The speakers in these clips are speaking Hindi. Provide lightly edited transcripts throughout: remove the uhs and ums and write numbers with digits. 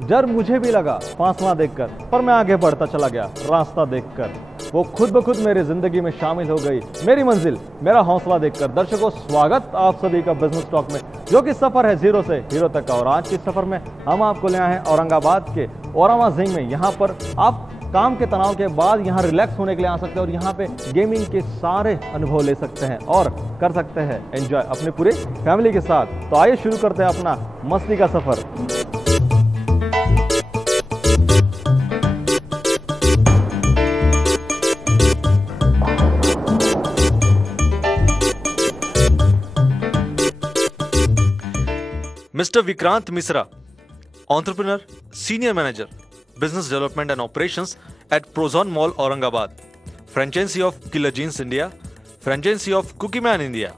डर मुझे भी लगा फासला देखकर, पर मैं आगे बढ़ता चला गया रास्ता देखकर। वो खुद ब खुद मेरी जिंदगी में शामिल हो गई, मेरी मंजिल मेरा हौसला देखकर। दर्शकों, स्वागत आप सभी का बिजनेस टॉक में, जो कि सफर है जीरो से हीरो तक का। और आज के सफर में हम आपको ले आए हैं औरंगाबाद के ओरामा जिंग में। यहाँ पर आप काम के तनाव के बाद यहाँ रिलैक्स होने के लिए आ सकते हैं और यहाँ पे गेमिंग के सारे अनुभव ले सकते हैं और कर सकते हैं एंजॉय अपने पूरे फैमिली के साथ। तो आइए शुरू करते हैं अपना मस्ती का सफर। Mr. Vikrant Misra, entrepreneur, senior manager, business development and operations at Prozon Mall, Aurangabad, franchisee of Killer Jeans India, franchisee of Cookie Man India।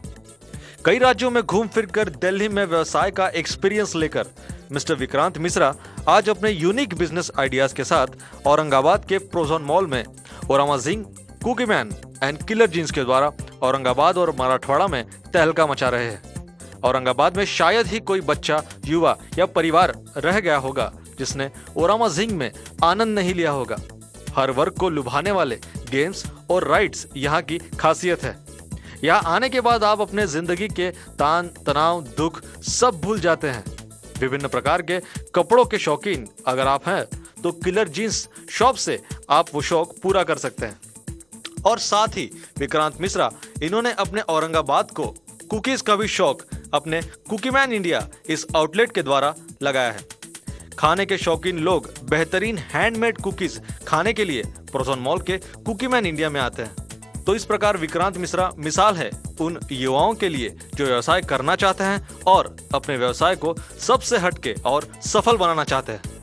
कई राज्यों में घूम फिर कर दिल्ली में व्यवसाय का एक्सपीरियंस लेकर मिस्टर विक्रांत मिश्रा आज अपने यूनिक बिजनेस आइडियाज के साथ औरंगाबाद के प्रोजोन मॉल में ओरामा जिंग, Cookie Man and Killer Jeans के द्वारा औरंगाबाद और मराठवाड़ा में तहलका मचा रहे हैं। औरंगाबाद में शायद ही कोई बच्चा, युवा या परिवार रह गया होगा जिसने ओरामा जिंग में आनंद नहीं लिया होगा। हर वर्ग को लुभाने वाले गेम्स और राइड्स यहाँ की खासियत है। यहाँ आने के बाद आप अपने जिंदगी के तान तनाव दुख सब भूल जाते हैं। विभिन्न प्रकार के कपड़ों के शौकीन अगर आप हैं तो किलर जीन्स शॉप से आप वो शौक पूरा कर सकते हैं। और साथ ही विक्रांत मिश्रा इन्होंने अपने औरंगाबाद को कुकीज का भी शौक अपने कुकी मैन इंडिया इस आउटलेट के द्वारा लगाया है। खाने के शौकीन लोग बेहतरीन हैंडमेड कुकीज खाने के लिए प्रोजोन मॉल के कुकी मैन इंडिया में आते हैं। तो इस प्रकार विक्रांत मिश्रा मिसाल है उन युवाओं के लिए जो व्यवसाय करना चाहते हैं और अपने व्यवसाय को सबसे हटके और सफल बनाना चाहते हैं।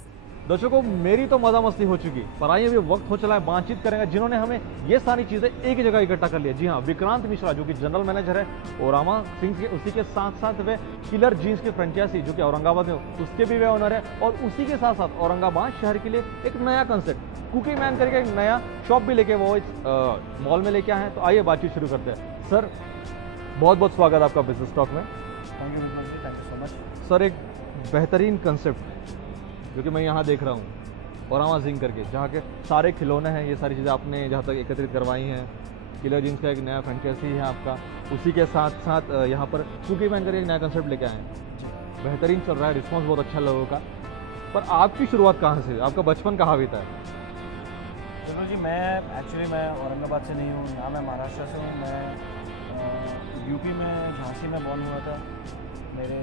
दर्शकों, मेरी तो मजा मस्ती हो चुकी, पर आइए अभी वक्त हो चला है बातचीत करेंगे जिन्होंने हमें ये सारी चीजें एक ही जगह इकट्ठा कर लिया। जी हाँ, विक्रांत मिश्रा जो कि जनरल मैनेजर है ओरामा सिंह के, उसी के साथ साथ वे किलर जीन्स के फ्रेंचाइजी जो कि औरंगाबाद में उसके भी वे ओनर है। और उसी के साथ साथ औरंगाबाद शहर के लिए एक नया कंसेप्ट कुकी मैन करके एक नया शॉप भी लेके वो इस मॉल में लेके आए हैं। तो आइए बातचीत शुरू करते हैं। सर, बहुत बहुत स्वागत आपका बिजनेस टॉक में। Thank you so much. Sir, एक बेहतरीन कंसेप्ट जो कि मैं यहाँ देख रहा हूँ ओरामा जिंग करके, जहाँ के सारे खिलौने हैं, ये सारी चीज़ें आपने जहाँ तक एकत्रित करवाई हैं। किलर जीन्स का एक नया फ्रेंचाइजी है आपका, उसी के साथ साथ यहाँ पर कुकी मैन करके एक नया कंसेप्ट लेके आए हैं। बेहतरीन चल रहा है, रिस्पॉन्स बहुत अच्छा लोगों का। पर आपकी शुरुआत कहाँ से, आपका बचपन कहाँ बीता है? देखो जी, मैं औरंगाबाद से नहीं हूँ, यहाँ मैं महाराष्ट्र से हूँ। मैं यूपी में झांसी में बॉर्न हुआ था। मेरे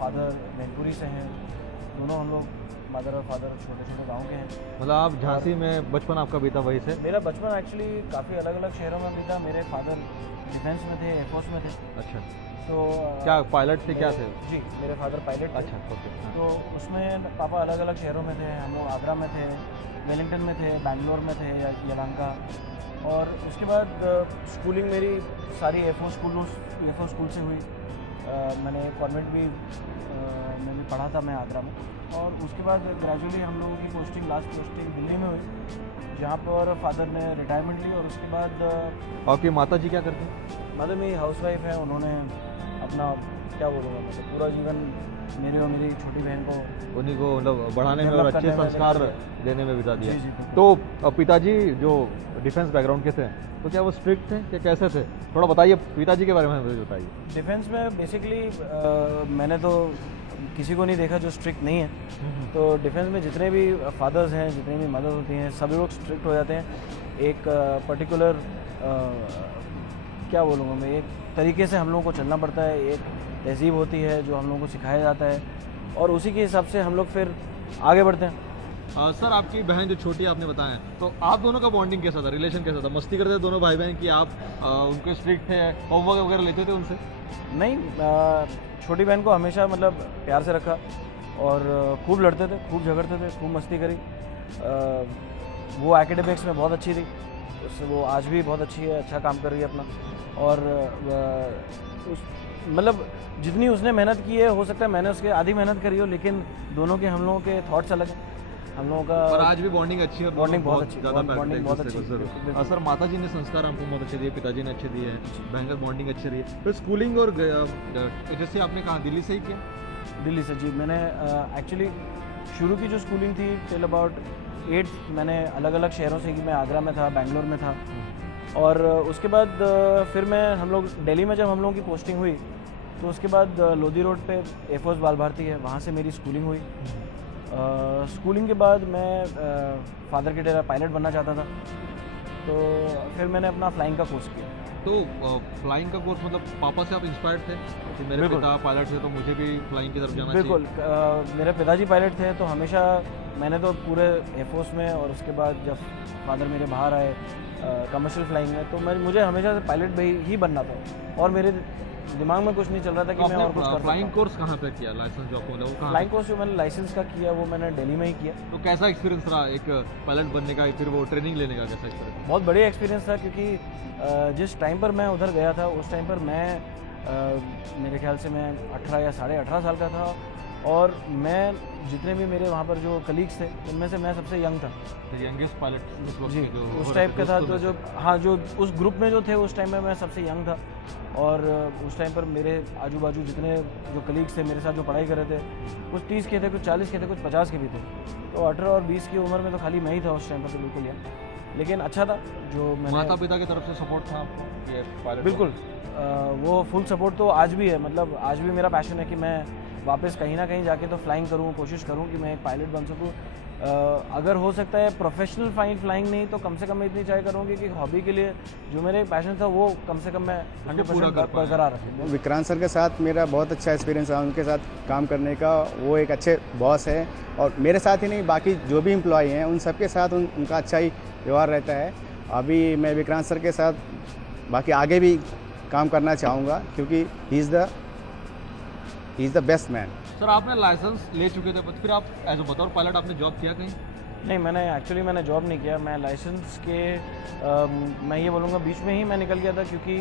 फादर मैनपुरी से हैं। दोनों हम लोग मदर और फादर छोटे छोटे गांव के हैं। मतलब आप झांसी में बचपन आपका बीता वहीं से? मेरा बचपन एक्चुअली काफ़ी अलग अलग शहरों में बीता। मेरे फादर डिफेंस में थे, एयरफोर्स में थे। अच्छा, तो क्या पायलट थे, क्या थे? जी, मेरे फादर पायलट थे। अच्छा, ओके। तो उसमें पापा अलग अलग शहरों में थे। हम लोग आगरा में थे, वेलिंगटन में थे, बैंगलोर में थे, यलहंका। और उसके बाद स्कूलिंग मेरी सारी एयरफोर्स स्कूल से हुई। मैंने कॉन्वेंट भी में भी पढ़ा था मैं आगरा में। और उसके बाद ग्रेजुअली हम लोगों की लास्ट पोस्टिंग दिल्ली में हुई, जहाँ पर फादर ने रिटायरमेंट ली। और उसके बाद आपकी माता जी क्या करती हैं? मदर मेरी हाउसवाइफ है। उन्होंने अपना क्या बोलूँगा, मतलब पूरा जीवन मेरे और मेरी छोटी बहन को उन्हीं को मतलब बढ़ाने में और अच्छे संस्कार देने में बिता दिया। जी। तो पिताजी जो डिफेंस बैकग्राउंड के थे, तो क्या वो स्ट्रिक्ट थे कि कैसे थे? थोड़ा बताइए पिताजी के बारे में, मुझे बताइए। डिफेंस में बेसिकली मैंने तो किसी को नहीं देखा जो स्ट्रिक्ट नहीं है। तो डिफेंस में जितने भी फादर्स हैं, जितनी भी मदर्स होती हैं, सभी लोग स्ट्रिक्ट हो जाते हैं। एक पर्टिकुलर क्या बोलूँगा मैं, एक तरीके से हम लोगों को चलना पड़ता है। एक तहजीब होती है जो हम लोगों को सिखाया जाता है और उसी के हिसाब से हम लोग फिर आगे बढ़ते हैं। सर, आपकी बहन जो छोटी आपने बताया, तो आप दोनों का बॉन्डिंग कैसा था, रिलेशन कैसा था? मस्ती करते थे दोनों भाई बहन कि आप उनके स्ट्रिक्ट थे, होमवर्क वगैरह लेते थे उनसे? नहीं, छोटी बहन को हमेशा मतलब प्यार से रखा और खूब लड़ते थे, खूब झगड़ते थे, खूब मस्ती करी। वो एकेडमिक्स में बहुत अच्छी थी, उससे वो आज भी बहुत अच्छी है, अच्छा काम कर रही है अपना। और मतलब जितनी उसने मेहनत की है, हो सकता है मैंने उसके आधी मेहनत करी हो, लेकिन दोनों के हम लोगों के थॉट्स अलग हैं। हम लोगों का पर आज भी बॉन्डिंग अच्छी है, बॉन्डिंग बहुत अच्छी, ज़्यादा बॉन्डिंग बहुत अच्छी। सर, माता जी ने संस्कार आपको बहुत अच्छे दिए, पिताजी ने अच्छे दिए, बहन का बॉन्डिंग अच्छी रही है। फिर स्कूलिंग और जैसे आपने कहा दिल्ली से ही किया? दिल्ली से जी। मैंने एक्चुअली शुरू की जो स्कूलिंग थी टिल अबाउट 8 मैंने अलग अलग शहरों से की। मैं आगरा में था, बेंगलोर में था, और उसके बाद फिर हम लोग दिल्ली में जब हम लोगों की पोस्टिंग हुई तो उसके बाद लोधी रोड पे एयरफोर्स बाल भारती है, वहाँ से मेरी स्कूलिंग हुई। स्कूलिंग के बाद मैं फादर की तरह पायलट बनना चाहता था, तो फिर मैंने अपना फ्लाइंग का कोर्स किया। तो फ्लाइंग का कोर्स मतलब पापा से आप इंस्पायर्ड थे कि मेरे बिल्कुल। पिता पायलट थे तो मुझे भी फ्लाइंग की तरफ जाना बिल्कुल। मेरे पिताजी पायलट थे, तो हमेशा मैंने तो पूरे एयरफोर्स में, और उसके बाद जब फादर मेरे बाहर आए कमर्शियल फ्लाइंग में, तो मुझे हमेशा से पायलट भाई ही बनना था, और मेरे दिमाग में कुछ नहीं चल रहा था कि मैं और कुछ कर फ्लाइंग सकता कोर्स कहाँ पे किया? लाइसेंस जो आपको मिला वो हूँ। कहाँ फ्लाइंग कोर्स जो मैंने लाइसेंस का किया वो मैंने दिल्ली में ही किया। पे? तो कैसा एक्सपीरियंस रहा एक पायलट बनने का, फिर वो ट्रेनिंग लेने का, कैसा एक्सपीरियंस? बहुत बढ़िया एक्सपीरियंस था, क्योंकि जिस टाइम पर मैं उधर गया था उस टाइम पर मैं मेरे ख्याल से मैं 18 या 18.5 साल का था, और मैं जितने भी मेरे वहाँ पर जो कलीग्स थे उनमें से मैं सबसे यंग था यंगेस्ट पायलट उस वक्त जी। के जो उस हो टाइप रहे का थे, था, तो जो हाँ जो उस ग्रुप में जो थे उस टाइम में मैं सबसे यंग था, और उस टाइम पर मेरे आजू बाजू जितने जो कलीग्स थे मेरे साथ जो पढ़ाई कर रहे थे, कुछ 30 के थे, कुछ 40 के थे, कुछ 50 के भी थे। तो 18 और 20 की उम्र में तो खाली मैं ही था उस टाइम पर, तो बिल्कुल यार, लेकिन अच्छा था जो मैंने। माता पिता की तरफ से सपोर्ट था आपको ये पायलट? बिल्कुल। वो फुल सपोर्ट तो आज भी है, मतलब आज भी मेरा पैशन है कि मैं वापस कहीं ना कहीं जाके तो फ्लाइंग करूँ, कोशिश करूँ कि मैं एक पायलट बन सकूँ। अगर हो सकता है प्रोफेशनल फ्लाइंग नहीं तो कम से कम मैं इतनी ट्राई करूँगी कि हॉबी के लिए जो मेरे पैशन था वो कम से कम मैं 100% बरकरार रखूँ। विक्रांत सर के साथ मेरा बहुत अच्छा एक्सपीरियंस रहा उनके साथ काम करने का। वो एक अच्छे बॉस है, और मेरे साथ ही नहीं बाकी जो भी एम्प्लॉय हैं उन सबके साथ उनका अच्छा ही व्यवहार रहता है। अभी मैं विक्रांत सर के साथ बाकी आगे भी काम करना चाहूँगा, क्योंकि he is the best man. Sir आपने लाइसेंस ले चुके थे, फिर आप एज बतौर पायलट आपने जॉब किया कहीं? नहीं, मैंने जॉब नहीं किया। मैं लाइसेंस के मैं ये बोलूँगा बीच में ही मैं निकल गया था, क्योंकि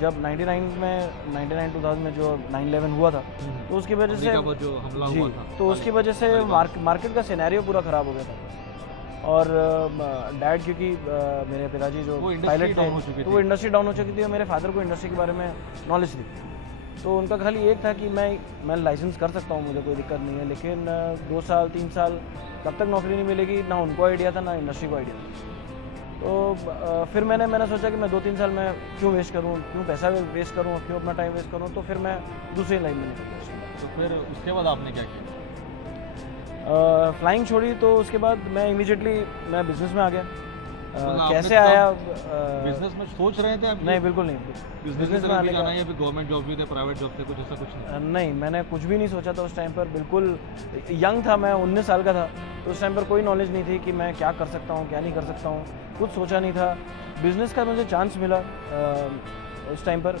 जब 99-2000 में जो 9/11 हुआ था तो उसकी वजह से वो जो हमला जी, हुआ था तो उसकी वजह से मार्केट का सिनेरियो पूरा ख़राब हो गया था। और डैड क्योंकि मेरे पिताजी जो वो industry पायलट down हो थे चुकी तो थी। वो इंडस्ट्री डाउन हो चुकी थी, और मेरे फादर को इंडस्ट्री के बारे में नॉलेज थी, तो उनका खाली एक था कि मैं लाइसेंस कर सकता हूँ, मुझे कोई दिक्कत नहीं है, लेकिन 2 साल 3 साल तब तक नौकरी नहीं मिलेगी, ना उनको आइडिया था ना इंडस्ट्री को आइडिया था। तो फिर मैंने सोचा कि मैं 2-3 साल में क्यों वेस्ट करूँ, क्यों पैसा वेस्ट करूँ, क्यों अपना टाइम वेस्ट करूँ, तो फिर मैं दूसरी लाइन में निकल गया। तो फिर उसके बाद आपने क्या किया? फ्लाइंग छोड़ी तो उसके बाद मैं इमीडिएटली मैं बिज़नेस में आ गया। आपने कैसे आया? बिजनेस में सोच रहे थे आप? नहीं, बिल्कुल नहीं। बिजनेस में आने जाना है या फिर गवर्नमेंट जॉब भी थे, प्राइवेट जॉब थे, कुछ ऐसा कुछ नहीं? नहीं, मैंने कुछ भी नहीं सोचा था उस टाइम पर। बिल्कुल यंग था मैं, 19 साल का था, तो उस टाइम पर कोई नॉलेज नहीं थी कि मैं क्या कर सकता हूँ क्या नहीं कर सकता हूँ, कुछ सोचा नहीं था। बिज़नेस का मुझे चांस मिला उस टाइम पर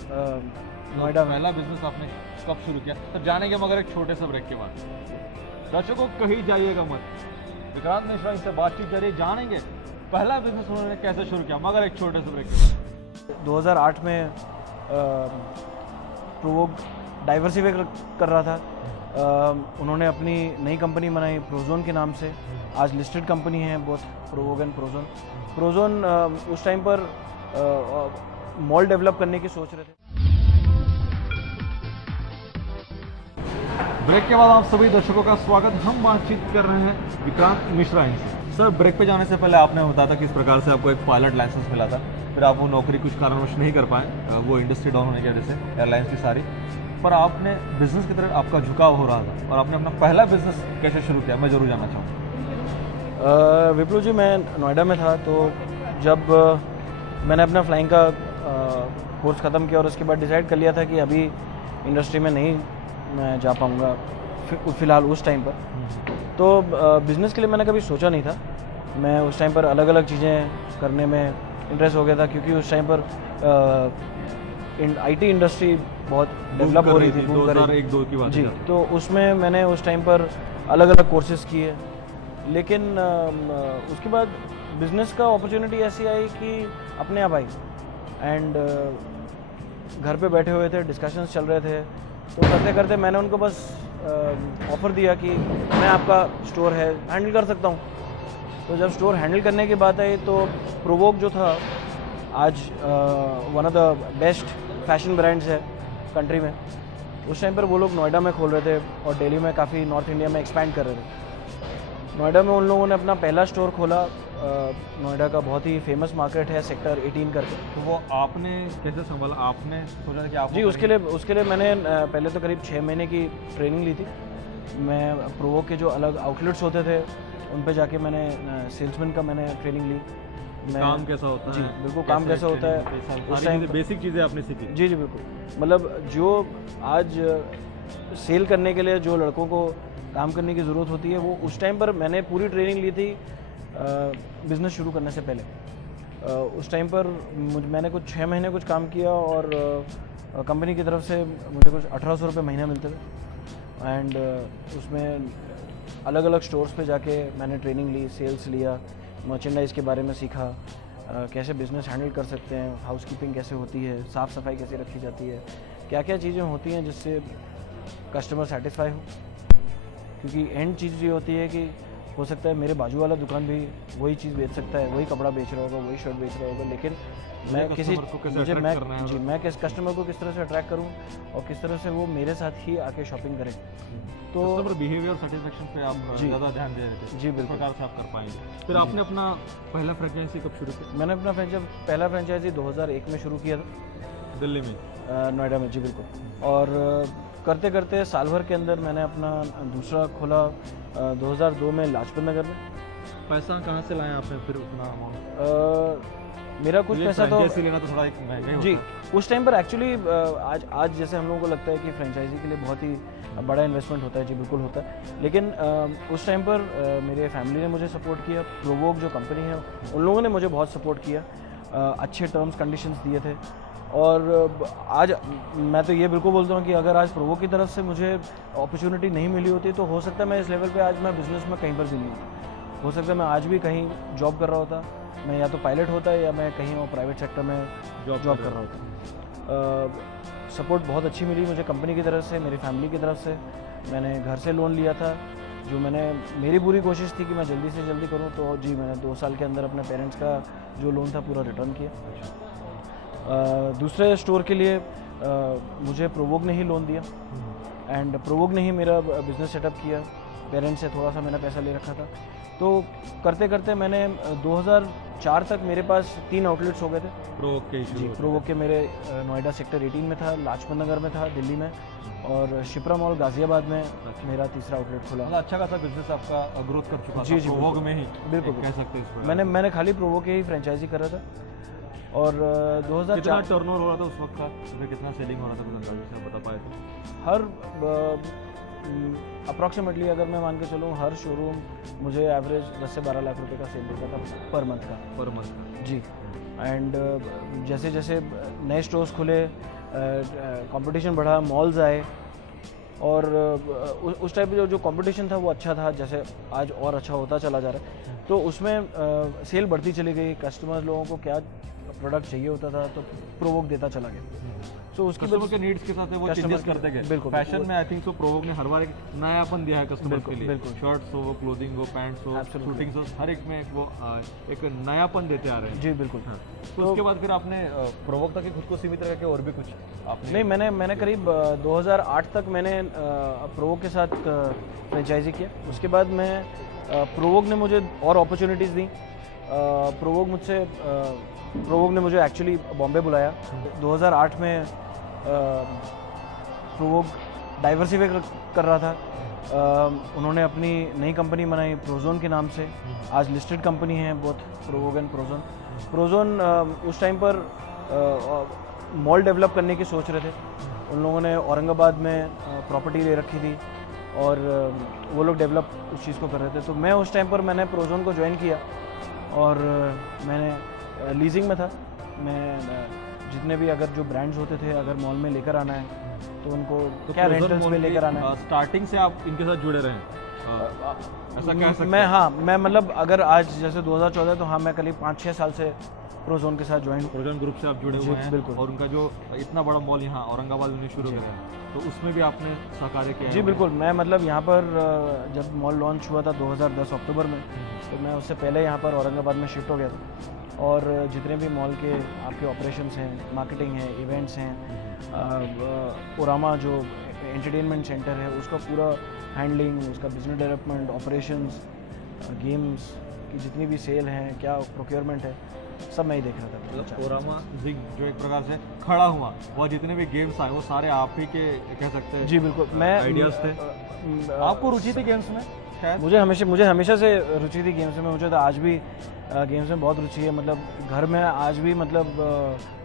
नोएडा में। पहला बिजनेस आपने कब शुरू किया? तो जानेंगे मगर एक छोटे से ब्रेक के बाद। दर्शकों कहीं जाइएगा मत, विक्रांत मिश्रा से बातचीत करिए, जानेंगे पहला बिजनेस उन्होंने कैसे शुरू किया, मगर एक छोटे से ब्रेक के बाद। 2008 में प्रोवोक डाइवर्सिफाई कर रहा था। उन्होंने अपनी नई कंपनी बनाई प्रोजोन के नाम से, आज लिस्टेड कंपनी है both provoke and Prozone. Prozone उस टाइम पर मॉल डेवलप करने की सोच रहे थे। ब्रेक के बाद आप सभी दर्शकों का स्वागत। हम बातचीत कर रहे हैं विक्रांत मिश्रा इनसे। सर, ब्रेक पे जाने से पहले आपने बताया था किस प्रकार से आपको एक पायलट लाइसेंस मिला था, फिर आप वो नौकरी कुछ कारणवश नहीं कर पाए, वो इंडस्ट्री डाउन होने की वजह से एयरलाइंस की सारी, पर आपने बिजनेस की तरफ आपका झुकाव हो रहा था और आपने अपना पहला बिजनेस कैसे शुरू किया, मैं ज़रूर जानना चाहूँगा। विप्लू जी, मैं नोएडा में था, तो जब मैंने अपना फ्लाइंग का कोर्स ख़त्म किया और उसके बाद डिसाइड कर लिया था कि अभी इंडस्ट्री में नहीं मैं जा पाऊँगा फ़िलहाल उस टाइम पर, तो बिज़नेस के लिए मैंने कभी सोचा नहीं था। मैं उस टाइम पर अलग अलग चीज़ें करने में इंटरेस्ट हो गया था, क्योंकि उस टाइम पर आईटी इंडस्ट्री बहुत डेवलप हो रही थी, बूम कर रही थी। 2001-2 की बात जी, है। तो उसमें मैंने उस टाइम पर अलग अलग कोर्सेज़ किए, लेकिन उसके बाद बिज़नेस का अपॉर्चुनिटी ऐसी आई कि अपने आप आई, एंड घर पे बैठे हुए थे, डिस्कशंस चल रहे थे, तो करते करते मैंने उनको बस ऑफ़र दिया कि मैं आपका स्टोर है हैंडल कर सकता हूँ। तो जब स्टोर हैंडल करने की बात आई तो प्रोवोक जो था आज one of the best fashion brands है कंट्री में, उस टाइम पर वो लोग नोएडा में खोल रहे थे और दिल्ली में काफ़ी नॉर्थ इंडिया में एक्सपैंड कर रहे थे। नोएडा में उन लोगों ने अपना पहला स्टोर खोला। नोएडा का बहुत ही फेमस मार्केट है सेक्टर 18 करके। तो वो आपने कैसे संभाला? आपने सोचा कि आप जी उसके लिए मैंने पहले तो करीब 6 महीने की ट्रेनिंग ली थी। मैं प्रोवोक के जो अलग आउटलेट्स होते थे उन पे जाके मैंने सेल्समैन का मैंने ट्रेनिंग ली। मैं काम कैसा होता है? जी बिल्कुल, काम कैसा होता है उस टाइम बेसिक चीज़ें आपने सीखी? जी बिल्कुल। मतलब जो आज सेल करने के लिए जो लड़कों को काम करने की ज़रूरत होती है वो उस टाइम पर मैंने पूरी ट्रेनिंग ली थी बिज़नेस शुरू करने से पहले। उस टाइम पर मैंने कुछ 6 महीने कुछ काम किया और कंपनी की तरफ से मुझे कुछ 1800 रुपये महीना मिलते थे। एंड उसमें अलग अलग स्टोर्स पे जाके मैंने ट्रेनिंग ली, सेल्स लिया, मर्चेंडाइज के बारे में सीखा, कैसे बिज़नेस हैंडल कर सकते हैं, हाउसकीपिंग कैसे होती है, साफ़ सफाई कैसे रखी जाती है, क्या क्या चीज़ें होती हैं जिससे कस्टमर सेटिस्फाई हो। क्योंकि एंड चीज़ ये होती है कि हो सकता है मेरे बाजू वाला दुकान भी वही चीज़ बेच सकता है, वही कपड़ा बेच रहा होगा, वही शर्ट बेच रहा होगा, लेकिन मैं किसी किस कस्टमर को किस तरह से अट्रैक्ट करूं और किस तरह से वो मेरे साथ ही आके शॉपिंग करें। तो कस्टमर बिहेवियर सेटिस्फेक्शन पे आप ज़्यादा ध्यान दे रहे थे। जी बिल्कुल। प्रकार से आप कर पाएंगे। फिर आपने अपना पहला फ्रेंचाइजी कब शुरू किया? मैंने अपना पहला फ्रेंचाइजी 2001 में शुरू किया था दिल्ली में, नोएडा में। जी बिल्कुल। और करते करते साल भर के अंदर मैंने अपना दूसरा खोला 2002 में लाजपत नगर में। पैसा कहाँ से लाया आपने फिर उतना अमाउंट? मेरा कुछ पैसा तो लेना तो थोड़ा एक महंगा जी उस टाइम पर एक्चुअली आज जैसे हम लोगों को लगता है कि फ्रेंचाइजी के लिए बहुत ही बड़ा इन्वेस्टमेंट होता है। जी बिल्कुल होता है, लेकिन उस टाइम पर मेरे फैमिली ने मुझे सपोर्ट किया। प्रोवोक जो कंपनी है उन लोगों ने मुझे बहुत सपोर्ट किया, अच्छे टर्म्स कंडीशंस दिए थे। और आज मैं तो ये बिल्कुल बोलता हूँ कि अगर आज प्रोवोक की तरफ से मुझे अपॉर्चुनिटी नहीं मिली होती तो हो सकता है मैं इस लेवल पे आज मैं बिज़नेस में कहीं पर भी नहीं हूँ। हो सकता है मैं आज भी कहीं जॉब कर रहा होता, मैं या तो पायलट होता या मैं कहीं और प्राइवेट सेक्टर में जॉब कर रहा होता। सपोर्ट बहुत अच्छी मिली मुझे कंपनी की तरफ से, मेरी फैमिली की तरफ से। मैंने घर से लोन लिया था जो मेरी पूरी कोशिश थी कि मैं जल्दी से जल्दी करूं, तो जी मैंने 2 साल के अंदर अपने पेरेंट्स का जो लोन था पूरा रिटर्न किया। दूसरे स्टोर के लिए मुझे प्रोवोक ने ही लोन दिया एंड प्रोवोक ने ही मेरा बिज़नेस सेटअप किया। पेरेंट्स से थोड़ा सा मैंने पैसा ले रखा था। तो करते करते मैंने 2004 तक मेरे पास 3 आउटलेट्स हो गए थे प्रोवोक के। जी प्रोवोक के मेरे नोएडा सेक्टर 18 में था, लाजपत नगर में था दिल्ली में, और शिप्रा मॉल गाजियाबाद में मेरा तीसरा आउटलेट खुला। मतलब अच्छा खासा बिजनेस आपका ग्रोथ कर चुका जी था प्रोवोक में ही, बिल्कुल कह सकते हैं इस पर। मैंने खाली प्रोवोक की ही फ्रेंचाइजी कर रहा था। और 2004 कितना टर्नओवर हो रहा था उस वक्त का, उसमें कितना सेलिंग हो रहा था, कुछ अंदाज़े से बता पाए तो? हर अप्रॉक्सीमेटली अगर मैं मान के चलूँ हर शोरूम मुझे एवरेज 10 से 12 लाख रुपए का सेल देता था पर मंथ का। जी। एंड जैसे जैसे नए स्टोर्स खुले, कंपटीशन बढ़ा, मॉल्स आए, और उस टाइप जो कंपटीशन था वो अच्छा था, जैसे आज और अच्छा होता चला जा रहा है। तो उसमें सेल बढ़ती चली गई, कस्टमर लोगों को क्या प्रोडक्ट चाहिए होता था तो प्रोवोक देता चला गया। तो उसकी कस्टमर के नीड्स के साथ वो चेंजेस करते गए। बिल्कुल। फैशन में आई थिंक सो प्रोवोक ने हर बार एक नयापन दिया है कस्टमर के लिए। बिल्कुल। शर्ट्स हो, क्लोथिंग हो, पैंट्स हो, शूटिंग्स हो, हर एक में वो एक नयापन देते आ रहे हैं। जी बिल्कुल। तो उसके बाद फिर आपने प्रोवोक तक ही खुद को सीमित रखा और भी कुछ आपने? नहीं, मैंने करीब 2008 तक मैंने प्रोवोक के साथ फ्रेंचाइजी किया। उसके बाद मैं प्रोवोक ने मुझे और अपॉर्चुनिटीज़ दी। प्रोवोक ने मुझे एक्चुअली बॉम्बे बुलाया 2008 में। प्रोवोक डाइवर्सिफाई कर रहा था। उन्होंने अपनी नई कंपनी बनाई प्रोजोन के नाम से, आज लिस्टेड कंपनी है बोथ प्रोवोक एंड प्रोजोन। उस टाइम पर मॉल डेवलप करने की सोच रहे थे। उन लोगों ने औरंगाबाद में प्रॉपर्टी ले रखी थी और वो लोग डेवलप उस चीज़ को कर रहे थे। तो मैं उस टाइम पर मैंने प्रोजोन को ज्वाइन किया और मैंने लीजिंग में था। मैं जितने भी अगर जो ब्रांड्स होते थे अगर मॉल में लेकर आना है तो उनको क्या रेंटल्स में लेकर आना है। स्टार्टिंग से आप इनके साथ जुड़े रहे ऐसा कह सकते हैं? मैं मतलब अगर आज जैसे 2014 तो हाँ मैं करीब 5-6 साल से प्रोजोन के साथ ज्वाइन। प्रोजोन ग्रुप से आप जुड़े हुए हैं। बिल्कुल। और उनका जो इतना बड़ा मॉल यहाँ औरंगाबाद में शुरू किया है तो उसमें भी आपने सहकार्य किया? जी बिल्कुल। मैं मतलब यहाँ पर जब मॉल लॉन्च हुआ था 2010 अक्टूबर में, तो मैं उससे पहले यहाँ पर औरंगाबाद में शिफ्ट हो गया था। और जितने भी मॉल के आपके ऑपरेशंस हैं, मार्केटिंग है, इवेंट्स हैं, ओरामा जो एंटरटेनमेंट सेंटर है उसका पूरा हैंडलिंग, उसका बिजनेस डेवलपमेंट, ऑपरेशंस, गेम्स की जितनी भी सेल हैं, क्या प्रोक्योरमेंट है, सब मैं ही देख रहा था। मतलब ओरामा जिग जो एक प्रकार से खड़ा हुआ, वो जितने भी गेम्स आए वो सारे आप ही के कह सकते हैं। जी बिल्कुल। मैं आइडियाज थे। आपको रुचि थी गेम्स में? शायद मुझे हमेशा से रुचि थी गेम्स में। मुझे तो आज भी गेम्स में बहुत रुचि है। मतलब घर में आज भी मतलब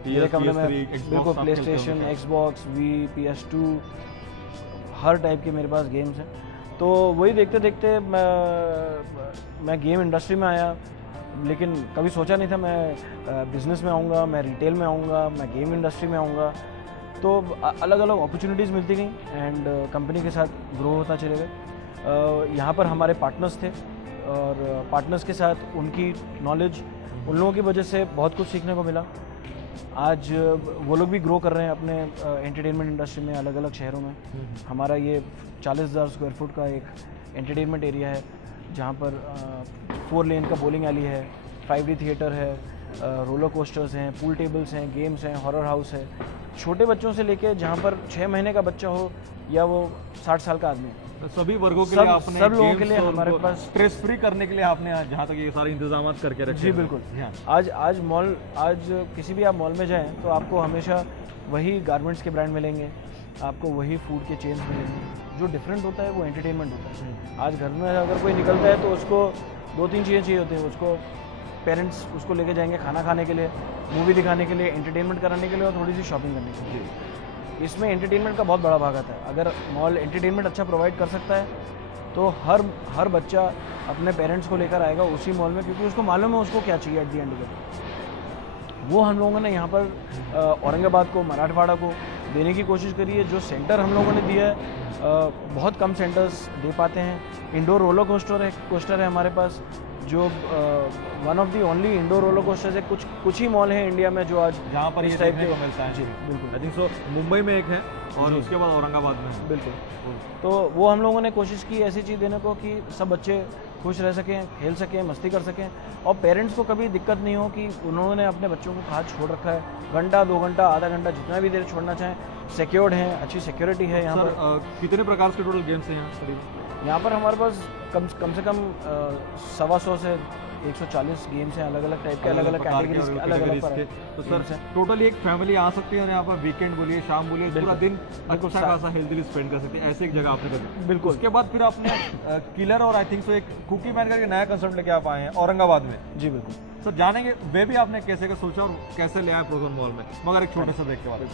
मेरे कमरे में बिल्कुल PlayStation, Xbox, Wii, PS2 हर टाइप के मेरे पास गेम्स हैं। तो वही देखते देखते मैं गेम इंडस्ट्री में आया, लेकिन कभी सोचा नहीं था मैं बिज़नेस में आऊँगा, मैं रिटेल में आऊँगा, मैं गेम इंडस्ट्री में आऊँगा। तो अलग अलग अपॉर्चुनिटीज़ मिलती गई एंड कंपनी के साथ ग्रो होता चले गए। यहाँ पर हमारे पार्टनर्स थे और पार्टनर्स के साथ उनकी नॉलेज, उन लोगों की वजह से बहुत कुछ सीखने को मिला। आज वो लोग भी ग्रो कर रहे हैं अपने एंटरटेनमेंट इंडस्ट्री में अलग अलग शहरों में। हमारा ये 40,000 स्क्वायर फुट का एक एंटरटेनमेंट एरिया है जहाँ पर 4 लेन का बॉलिंग एली है, 5D थिएटर है, रोलर कोस्टर्स हैं, पूल टेबल्स हैं, गेम्स हैं, हॉरर हाउस है। छोटे बच्चों से लेके जहाँ पर 6 महीने का बच्चा हो या वो 60 साल का आदमी हो, तो सभी वर्गों के लिए आपने सब लोगों के लिए हमारे पास स्ट्रेस फ्री करने के लिए आपने जहाँ तक ये सारे इंतजाम करके रखे। जी बिल्कुल। आज किसी भी आप मॉल में जाएं तो आपको हमेशा वही गारमेंट्स के ब्रांड मिलेंगे, आपको वही फूड के चेन्स मिलेंगे। जो डिफरेंट होता है वो एंटरटेनमेंट होता है। आज घर में अगर कोई निकलता है तो उसको 2-3 चीज़ें चाहिए होती हैं। उसको पेरेंट्स उसको लेके जाएंगे खाना खाने के लिए, मूवी दिखाने के लिए, एंटरटेनमेंट कराने के लिए और थोड़ी सी शॉपिंग करने के लिए। इसमें एंटरटेनमेंट का बहुत बड़ा भाग आता है। अगर मॉल एंटरटेनमेंट अच्छा प्रोवाइड कर सकता है तो हर बच्चा अपने पेरेंट्स को लेकर आएगा उसी मॉल में, क्योंकि उसको मालूम है उसको क्या चाहिए एट दी एंड में। वो हम लोगों ने यहाँ पर औरंगाबाद को, मराठवाड़ा को देने की कोशिश करी है। जो सेंटर हम लोगों ने दिया है बहुत कम सेंटर्स दे पाते हैं। इंडोर रोलर कोस्टर है हमारे पास, जो one of the only indoor roller coaster है। कुछ ही मॉल हैं इंडिया में जो आज जहाँ पर इस ये टाइप देखने के को मिलता है। जी बिल्कुल। आई थिंक सो मुंबई में एक है और उसके बाद औरंगाबाद में है। बिल्कुल। तो वो हम लोगों ने कोशिश की ऐसी चीज़ देने को कि सब बच्चे खुश रह सकें, खेल सकें, मस्ती कर सकें और पेरेंट्स को कभी दिक्कत नहीं हो कि उन्होंने अपने बच्चों को कहाँ छोड़ रखा है। घंटा, 2 घंटा, आधा घंटा, जितना भी देर छोड़ना चाहें, सिक्योर्ड है, अच्छी सिक्योरिटी है यहाँ पर। कितने प्रकार के टोटल गेम्स हैं यहाँ? यहाँ पर हमारे पास कम से कम 125 से 140 गेम्स हैं, अलग अलग टाइप के, अलग अलग कैटेगरीज के, अलग अलग। तो सर टोटली एक फैमिली आ सकती है और यहाँ पर वीकेंड बोलिए, शाम बोलिए, पूरा दिन अच्छा खासा हेल्थली स्पेंड कर सकती है। ऐसे एक जगह आपने कर। बिल्कुल। उसके बाद फिर आपने किलर और आई थिंक सो एक कुकी मैन करके नया कंसेप्ट लेके आप आए हैं औरंगाबाद में। जी बिल्कुल। सर जानेंगे वे भी आपने कैसे का सोचा और कैसे ले आए प्रोजोन मॉल में, मगर एक छोटे से ब्रेक के बाद।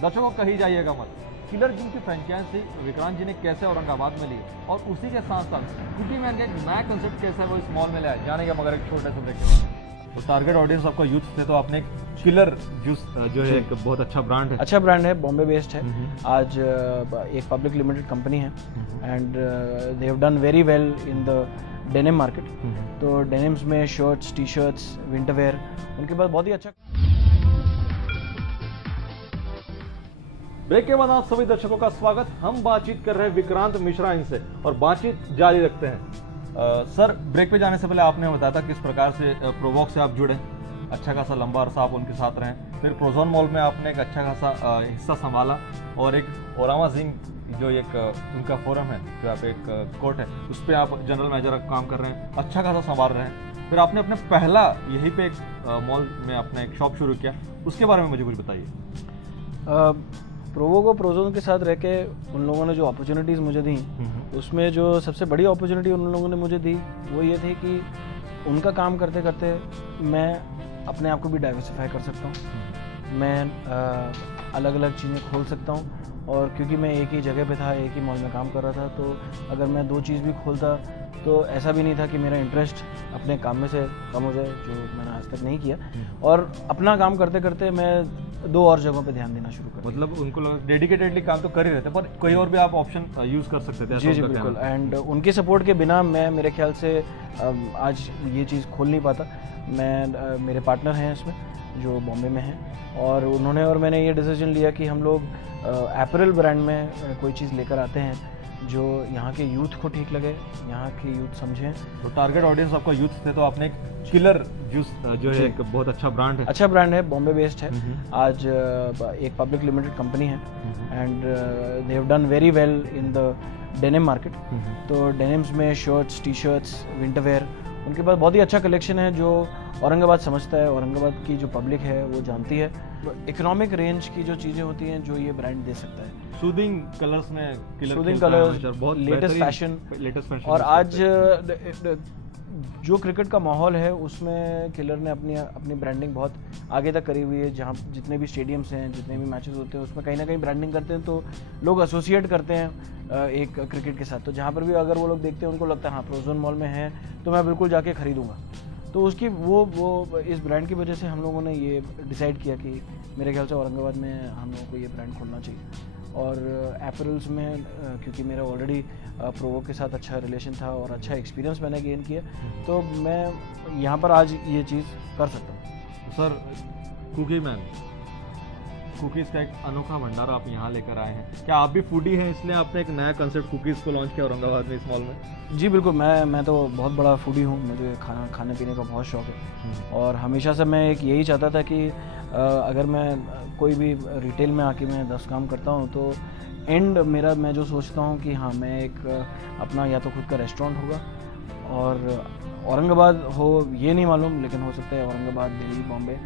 दर्शकों कहीं जाइएगा मत, किलर जिम की फ्रेंचाइजी विक्रांत जी ने कैसे औरंगाबाद में ली और उसी के साथ साथ कुकी मैन का एक नया कंसेप्ट कैसे है वो इस मॉल में लाया, जानेगा मगर एक छोटे से ब्रेक के बाद। तो टारगेट ऑडियंस आपका यूथ थे, तो आपने किलर जूस जो है एक बहुत अच्छा ब्रांड है। अच्छा ब्रांड है, बॉम्बे बेस्ड है। आज एक पब्लिक लिमिटेड कंपनी है and they have done very well in the denim market. तो डेनिम्स में shirts, T shirts, winter wear उनके पास बहुत ही अच्छा। ब्रेक के बाद आप सभी दर्शकों का स्वागत। हम बातचीत कर रहे हैं विक्रांत मिश्रा इनसे और बातचीत जारी रखते हैं। सर ब्रेक पे जाने से पहले आपने बताया था किस प्रकार से प्रोवॉक्स से आप जुड़े, अच्छा खासा लंबा अरसा आप उनके साथ रहे, फिर प्रोजोन मॉल में आपने एक अच्छा खासा हिस्सा संभाला और एक ओरामा जिंग जो एक उनका फोरम है, जो आप एक कोर्ट है, उस पर आप जनरल मैनेजर का काम कर रहे हैं, अच्छा खासा संभाल रहे हैं। फिर आपने अपने पहला यहीं पे एक मॉल में अपना एक शॉप शुरू किया, उसके बारे में मुझे कुछ बताइए। प्रोवो को प्रोजोन के साथ रह के उन लोगों ने जो अपॉर्चुनिटीज़ मुझे दी, उसमें जो सबसे बड़ी अपॉर्चुनिटी उन लोगों ने मुझे दी वो ये थी कि उनका काम करते करते मैं अपने आप को भी डाइवर्सिफाई कर सकता हूँ। मैं अलग अलग चीज़ें खोल सकता हूँ और क्योंकि मैं एक ही जगह पे था, एक ही मॉल में काम कर रहा था, तो अगर मैं 2 चीज़ भी खोलता तो ऐसा भी नहीं था कि मेरा इंटरेस्ट अपने काम में से कम हो जाए, जो मैंने आज तक नहीं किया। और अपना काम करते करते मैं 2 और जगहों पे ध्यान देना शुरू कर। मतलब उनको डेडिकेटेडली काम तो कर ही रहते, पर कोई और भी आप ऑप्शन यूज़ कर सकते थे। जी बिल्कुल। एंड उनके सपोर्ट के बिना मैं मेरे ख्याल से आज ये चीज़ खोल नहीं पाता। मैं मेरे पार्टनर हैं इसमें जो बॉम्बे में हैं और उन्होंने और मैंने ये डिसीजन लिया कि हम लोग एपरल ब्रांड में कोई चीज़ लेकर आते हैं जो यहाँ के यूथ को ठीक लगे, यहाँ की यूथ समझें। तो टारगेट ऑडियंस आपका यूथ थे, तो आपने एक किलर जूस जो है एक बहुत अच्छा ब्रांड है। अच्छा ब्रांड है, बॉम्बे बेस्ड है। आज एक पब्लिक लिमिटेड कंपनी है and they have done very well in the denim market. तो डेनिम्स में शर्ट्स, टी शर्ट्स, विंटरवेयर, उनके पास बहुत ही अच्छा कलेक्शन है जो औरंगाबाद समझता है, औरंगाबाद की जो पब्लिक है वो जानती है। इकोनॉमिक रेंज की जो चीज़ें होती हैं जो ये ब्रांड दे सकता है। सूदिंग कलर्स में सूदिंग कलर्स, लेटेस्ट फैशन। और आज जो क्रिकेट का माहौल है उसमें किलर ने अपनी ब्रांडिंग बहुत आगे तक करी हुई है। जहाँ जितने भी स्टेडियम्स हैं, जितने भी मैचेस होते हैं, उसमें कहीं ना कहीं ब्रांडिंग करते हैं तो लोग एसोसिएट करते हैं एक क्रिकेट के साथ। तो जहाँ पर भी अगर वो लोग देखते हैं उनको लगता है हाँ प्रोजोन मॉल में है तो मैं बिल्कुल जाके खरीदूंगा। तो उसकी वो इस ब्रांड की वजह से हम लोगों ने ये डिसाइड किया कि मेरे ख्याल से औरंगाबाद में हम लोगों को ये ब्रांड खोलना चाहिए। और एपरल्स में क्योंकि मेरा ऑलरेडी प्रोवो के साथ अच्छा रिलेशन था और अच्छा एक्सपीरियंस मैंने गेन किया, तो मैं यहाँ पर आज ये चीज़ कर सकता हूँ। सर, कुकी मैन कुकीज़ का एक अनोखा भंडार आप यहाँ लेकर आए हैं। क्या आप भी फूडी हैं, इसलिए आपने एक नया कंसेप्ट कुकीज़ को लॉन्च किया औरंगाबाद में, इस मॉल में? जी बिल्कुल, मैं तो बहुत बड़ा फूडी हूँ। मुझे खाने पीने का बहुत शौक है और हमेशा से मैं एक यही चाहता था कि अगर मैं कोई भी रिटेल में आके मैं 10 काम करता हूँ तो एंड मेरा मैं जो सोचता हूँ कि हाँ मैं एक अपना या तो खुद का रेस्टोरेंट होगा और औरंगाबाद हो ये नहीं मालूम, लेकिन हो सकता है औरंगाबाद, दिल्ली, बॉम्बे,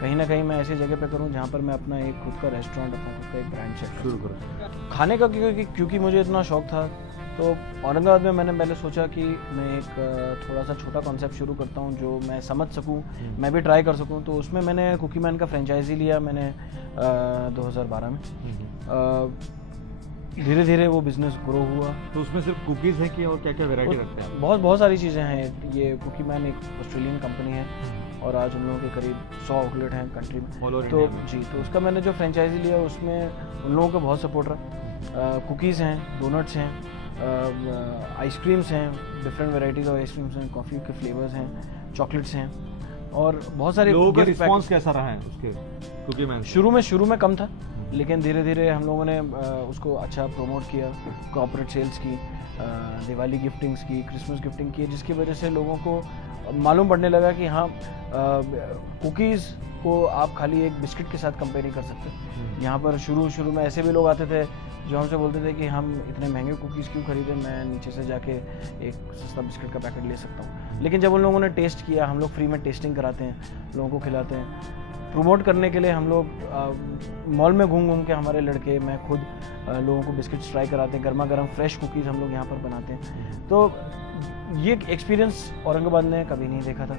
कहीं ना कहीं मैं ऐसी जगह पे करूं जहां पर मैं अपना एक खुद का रेस्टोरेंट, अपना खुद का एक ब्रांड सेट शुरू करूं खाने का। क्योंकि मुझे इतना शौक था तो औरंगाबाद में मैंने पहले सोचा कि मैं एक थोड़ा सा छोटा कॉन्सेप्ट शुरू करता हूं जो मैं समझ सकूं, मैं भी ट्राई कर सकूं। तो उसमें मैंने कुकी मैन का फ्रेंचाइजी लिया मैंने 2012 में। धीरे धीरे वो बिज़नेस ग्रो हुआ। तो उसमें सिर्फ कुकीज़ है कि और क्या क्या वैरायटी रखते हैं? बहुत सारी चीज़ें हैं। ये कुकी मैन एक ऑस्ट्रेलियन कंपनी है और आज उन लोगों के करीब 100 आउटलेट हैं कंट्री में। तो जी, तो उसका मैंने जो फ्रेंचाइजी लिया उसमें उन लोगों का बहुत सपोर्ट रहा। कुकीज़ हैं, डोनट्स हैं, आइसक्रीम्स हैं, डिफरेंट वेराइटीज़ ऑफ आइसक्रीम्स हैं, कॉफ़ी के फ्लेवर्स हैं, चॉकलेट्स हैं और बहुत सारे। लोगों का रिस्पॉन्स कैसा रहा है उसके कुकी मैन? शुरू में कम था, लेकिन धीरे धीरे हम लोगों ने उसको अच्छा प्रमोट किया, कॉर्पोरेट सेल्स की, दिवाली गिफ्टिंग्स की, क्रिसमस गिफ्टिंग की, जिसकी वजह से लोगों को मालूम पड़ने लगा कि हाँ कुकीज़ को आप खाली एक बिस्किट के साथ कंपेयर नहीं कर सकते। यहाँ पर शुरू में ऐसे भी लोग आते थे जो हमसे बोलते थे कि हम इतने महंगे कुकीज़ क्यों खरीदें, मैं नीचे से जाके एक सस्ता बिस्किट का पैकेट ले सकता हूँ। लेकिन जब उन लोगों ने टेस्ट किया, हम लोग फ्री में टेस्टिंग कराते हैं, लोगों को खिलाते हैं। प्रमोट करने के लिए हम लोग मॉल में घूम के हमारे लड़के, मैं खुद लोगों को बिस्किट्स ट्राई कराते हैं, गर्मा गर्म फ्रेश कुकीज़ हम लोग यहाँ पर बनाते हैं। तो ये एक्सपीरियंस औरंगाबाद ने कभी नहीं देखा था।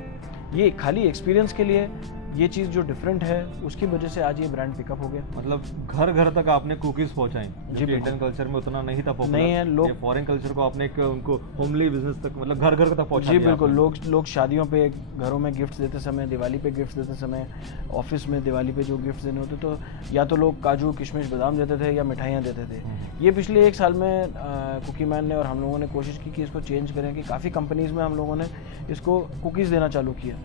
ये खाली एक्सपीरियंस के लिए ये चीज़ जो डिफरेंट है उसकी वजह से आज ये ब्रांड पिकअप हो गया। मतलब घर घर तक आपने कुकीज़ पहुंचाई, जो कि इंडियन कल्चर में उतना नहीं था पॉपुलर। नहीं है, लोग फॉरेन कल्चर को आपने उनको होमली बिजनेस तक, मतलब घर घर तक पहुंचा दिया। जी बिल्कुल, लोग शादियों पे, घरों में गिफ्ट्स देते समय, दिवाली पे गिफ्ट्स देते समय, ऑफिस में दिवाली पे जो गिफ्ट्स देने होते तो या तो लोग काजू, किशमिश, बादाम देते थे या मिठाइयाँ देते थे। ये पिछले 1 साल में कुकी मैन ने और हम लोगों ने कोशिश की कि इसको चेंज करें कि काफ़ी कंपनीज़ में हम लोगों ने इसको कुकीज़ देना चालू किया।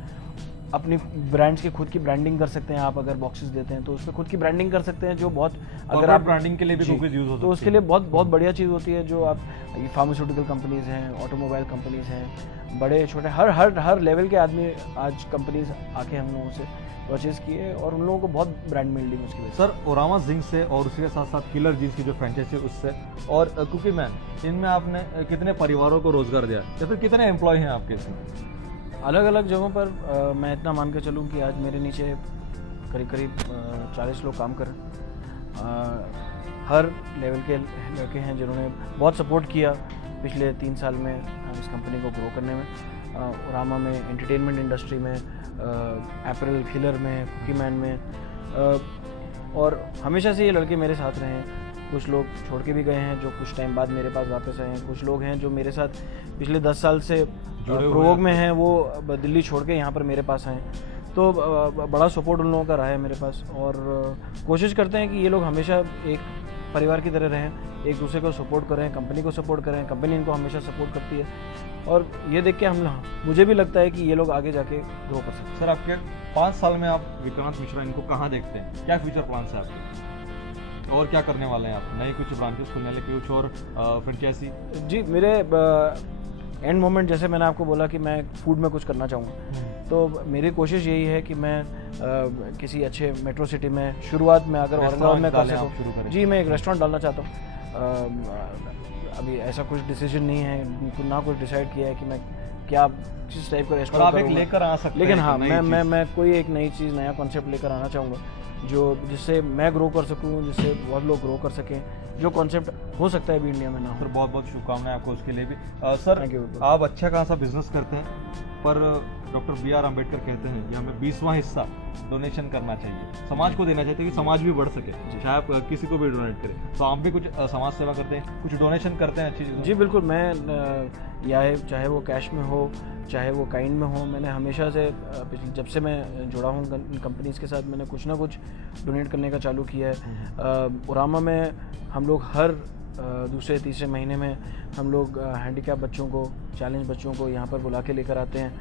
अपनी ब्रांड्स की खुद की ब्रांडिंग कर सकते हैं आप, अगर बॉक्सेस देते हैं तो उसमें खुद की ब्रांडिंग कर सकते हैं, जो बहुत अगर आप ब्रांडिंग के लिए भी कुकीज़ यूज़ हो तो उसके लिए बहुत बढ़िया चीज़ होती है। जो आप फार्मास्यूटिकल कंपनीज़ हैं, ऑटोमोबाइल कंपनीज़ हैं, बड़े छोटे हर लेवल के आदमी आज कंपनीज आके हम लोगों से परचेज किए और उन लोगों को बहुत ब्रांड मिल उसकी वजह से। सर, ओरामा जिंक से और उसके साथ साथ किलर जीन्स की जो फ्रेंचाइजी है उससे और कुकी मैन, इनमें आपने कितने परिवारों को रोजगार दिया या फिर कितने एम्प्लॉय हैं आपके इसमें? अलग अलग जगहों पर मैं इतना मान के चलूँ कि आज मेरे नीचे करीब 40 लोग काम कर रहे हैं। हर लेवल के लड़के हैं जिन्होंने बहुत सपोर्ट किया पिछले 3 साल में इस कंपनी को ग्रो करने में। ओरामा में, एंटरटेनमेंट इंडस्ट्री में, एपरल, किलर में, कुकी मैन में, और हमेशा से ये लड़के मेरे साथ रहे हैं। कुछ लोग छोड़ के भी गए हैं जो कुछ टाइम बाद मेरे पास वापस आए हैं। कुछ लोग हैं जो मेरे साथ पिछले 10 साल से प्रोवोग में हैं, वो दिल्ली छोड़ के यहाँ पर मेरे पास आए। तो बड़ा सपोर्ट उन लोगों का रहा है मेरे पास और कोशिश करते हैं कि ये लोग हमेशा एक परिवार की तरह रहें, एक दूसरे को सपोर्ट करें, कंपनी को सपोर्ट करें, कंपनी इनको हमेशा सपोर्ट करती है। और ये देख के मुझे भी लगता है कि ये लोग आगे जाके ग्रो कर सकते हैं। सर, आपके 5 साल में आप विक्रांत मिश्रा इनको कहाँ देखते हैं? क्या फ्यूचर प्लान्स है आपके? और क्या करने वाले हैं आप? नई कुछ ब्रांचेस खुलने वाले, कुछ और फ्रेंचाइजी? जी, मेरे एंड मोमेंट जैसे मैंने आपको बोला कि मैं फूड में कुछ करना चाहूँगा, तो मेरी कोशिश यही है कि मैं किसी अच्छे मेट्रो सिटी में शुरुआत में अगर औरंगाबाद में कर सकूँ। जी, मैं एक रेस्टोरेंट डालना चाहता हूँ। अभी ऐसा कुछ डिसीजन नहीं है, ना कुछ डिसाइड किया है कि मैं क्या किस टाइप का रेस्टोरेंट आप एक लेकर आ सकते हैं, लेकिन हाँ, मैं कोई एक नई चीज़, नया कॉन्सेप्ट लेकर आना चाहूँगा जो जिससे मैं ग्रो कर सकूँ, जिससे बहुत लोग ग्रो कर सकें, जो कॉन्सेप्ट हो सकता है अभी इंडिया में ना हो। सर बहुत बहुत शुभकामनाएं आपको उसके लिए भी। सर आप अच्छा खासा बिजनेस करते हैं, पर डॉक्टर बी.आर. अम्बेडकर कहते हैं कि हमें 20वां हिस्सा डोनेशन करना चाहिए, समाज को देना चाहिए कि समाज भी बढ़ सके, चाहे आप किसी को भी डोनेट करें। तो आप भी कुछ समाज सेवा करते हैं, कुछ डोनेशन करते हैं अच्छी चीज़ों? जी बिल्कुल, मैं चाहे वो कैश में हो, चाहे वो काइंड में हो, मैंने हमेशा से जब से मैं जुड़ा हूँ कंपनीज़ के साथ, मैंने कुछ ना कुछ डोनेट करने का चालू किया है। उरामा में हम लोग हर दूसरे तीसरे महीने में हम लोग हैंडीकैप बच्चों को, चैलेंज बच्चों को यहाँ पर बुला के लेकर आते हैं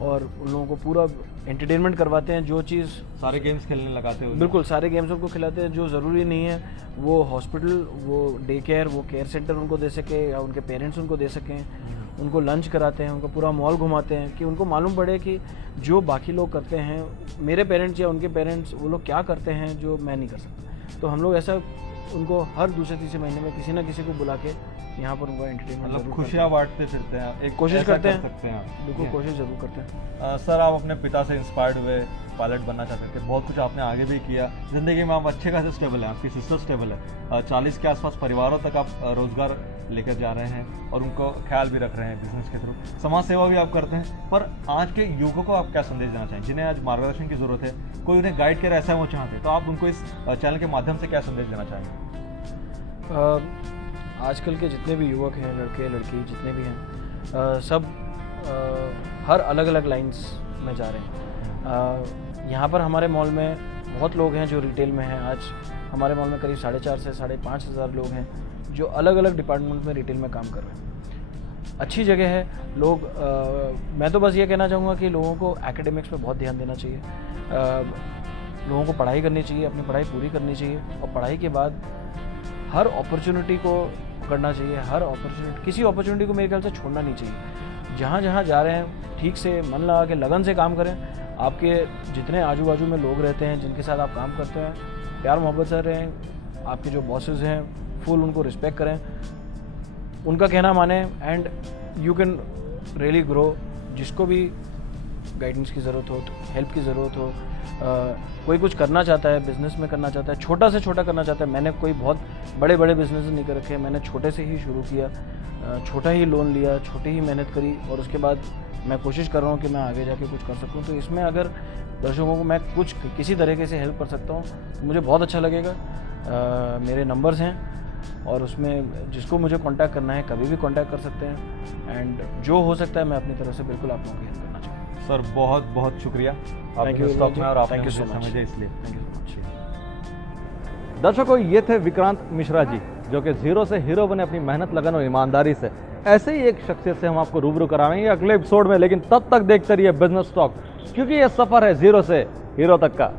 और उन लोगों को पूरा एंटरटेनमेंट करवाते हैं। जो चीज़ सारे गेम्स खेलने लगाते हो? बिल्कुल, सारे गेम्स उनको खिलाते हैं। जो ज़रूरी नहीं है वो हॉस्पिटल, वो डे केयर, वो केयर सेंटर उनको दे सके या उनके पेरेंट्स उनको दे सकें, उनको लंच कराते हैं, उनको पूरा मॉल घुमाते हैं कि उनको मालूम पड़े कि जो बाकी लोग करते हैं, मेरे पेरेंट्स या उनके पेरेंट्स, वो लोग क्या करते हैं जो मैं नहीं कर सकता। तो हम लोग ऐसा उनको हर दूसरे तीसरे महीने में किसी ना किसी को बुला के यहाँ पर उनको एंटरटेनमेंट, मतलब खुशियाँ बांटते फिरते हैं, एक कोशिश करते हैं, बिल्कुल कोशिश ज़रूर करते हैं। सर आप अपने पिता से इंस्पायर्ड हुए, पायलट बनना चाहते थे, बहुत कुछ आपने आगे भी किया ज़िंदगी में, आप अच्छे खासे स्टेबल हैं, आपकी सिस्टर स्टेबल है, 40 के आसपास परिवारों तक आप रोज़गार लेकर जा रहे हैं और उनको ख्याल भी रख रहे हैं बिजनेस के थ्रू, समाज सेवा भी आप करते हैं। पर आज के युवकों को आप क्या संदेश देना चाहेंगे, जिन्हें आज मार्गदर्शन की ज़रूरत है, कोई उन्हें गाइड करे ऐसा वो चाहते, तो आप उनको इस चैनल के माध्यम से क्या संदेश देना चाहेंगे? आजकल के जितने भी युवक हैं, लड़के लड़की जितने भी हैं, सब हर अलग अलग लाइंस में जा रहे हैं। यहाँ पर हमारे मॉल में बहुत लोग हैं जो रिटेल में हैं। आज हमारे मॉल में करीब 4,500 से 5,500 लोग हैं जो अलग अलग डिपार्टमेंट में रिटेल में काम कर रहे हैं। अच्छी जगह है। लोग मैं तो बस ये कहना चाहूँगा कि लोगों को एकेडमिक्स पे बहुत ध्यान देना चाहिए, लोगों को पढ़ाई करनी चाहिए, अपनी पढ़ाई पूरी करनी चाहिए और पढ़ाई के बाद हर अपॉर्चुनिटी को करना चाहिए। हर अपॉर्चुनिटी, किसी अपॉर्चुनिटी को मेरे ख्याल से छोड़ना नहीं चाहिए। जहाँ जहाँ जा रहे हैं ठीक से मन लगा के लगन से काम करें। आपके जितने आजू बाजू में लोग रहते हैं जिनके साथ आप काम करते हैं, प्यार मोहब्बत से रहें। आपके जो बॉसेस हैं फुल उनको रिस्पेक्ट करें, उनका कहना माने, and you can really grow. जिसको भी गाइडेंस की ज़रूरत हो, हेल्प की ज़रूरत हो, कोई कुछ करना चाहता है, बिज़नेस में करना चाहता है, छोटा से छोटा करना चाहता है। मैंने कोई बहुत बड़े बड़े बिजनेस नहीं कर रखे, मैंने छोटे से ही शुरू किया, छोटा ही लोन लिया, छोटी ही मेहनत करी और उसके बाद मैं कोशिश कर रहा हूँ कि मैं आगे जाके कुछ कर सकूँ। तो इसमें अगर दर्शकों को मैं कुछ किसी तरीके से हेल्प कर सकता हूँ तो मुझे बहुत अच्छा लगेगा। मेरे नंबर्स हैं और उसमें जिसको मुझे कांटेक्ट करना है कभी भी कांटेक्ट कर सकते हैं, एंड जो हो सकता है मैं अपनी तरफ से बिल्कुल आप लोगों की हेल्प करना चाहूँगा। सर बहुत बहुत शुक्रिया, थैंक यू स्टॉक में और आपने मुझे समझे इसलिए थैंक यू सो मच। दर्शकों, ये थे विक्रांत मिश्रा जी, जो कि जीरो से हीरो बने अपनी मेहनत, लगन और ईमानदारी से। ऐसे ही एक शख्सियत से हम आपको रूबरू कराएंगे अगले एपिसोड में, लेकिन तब तक देखते रहिए बिजनेस टॉक, क्योंकि ये सफर है जीरो से हीरो तक का।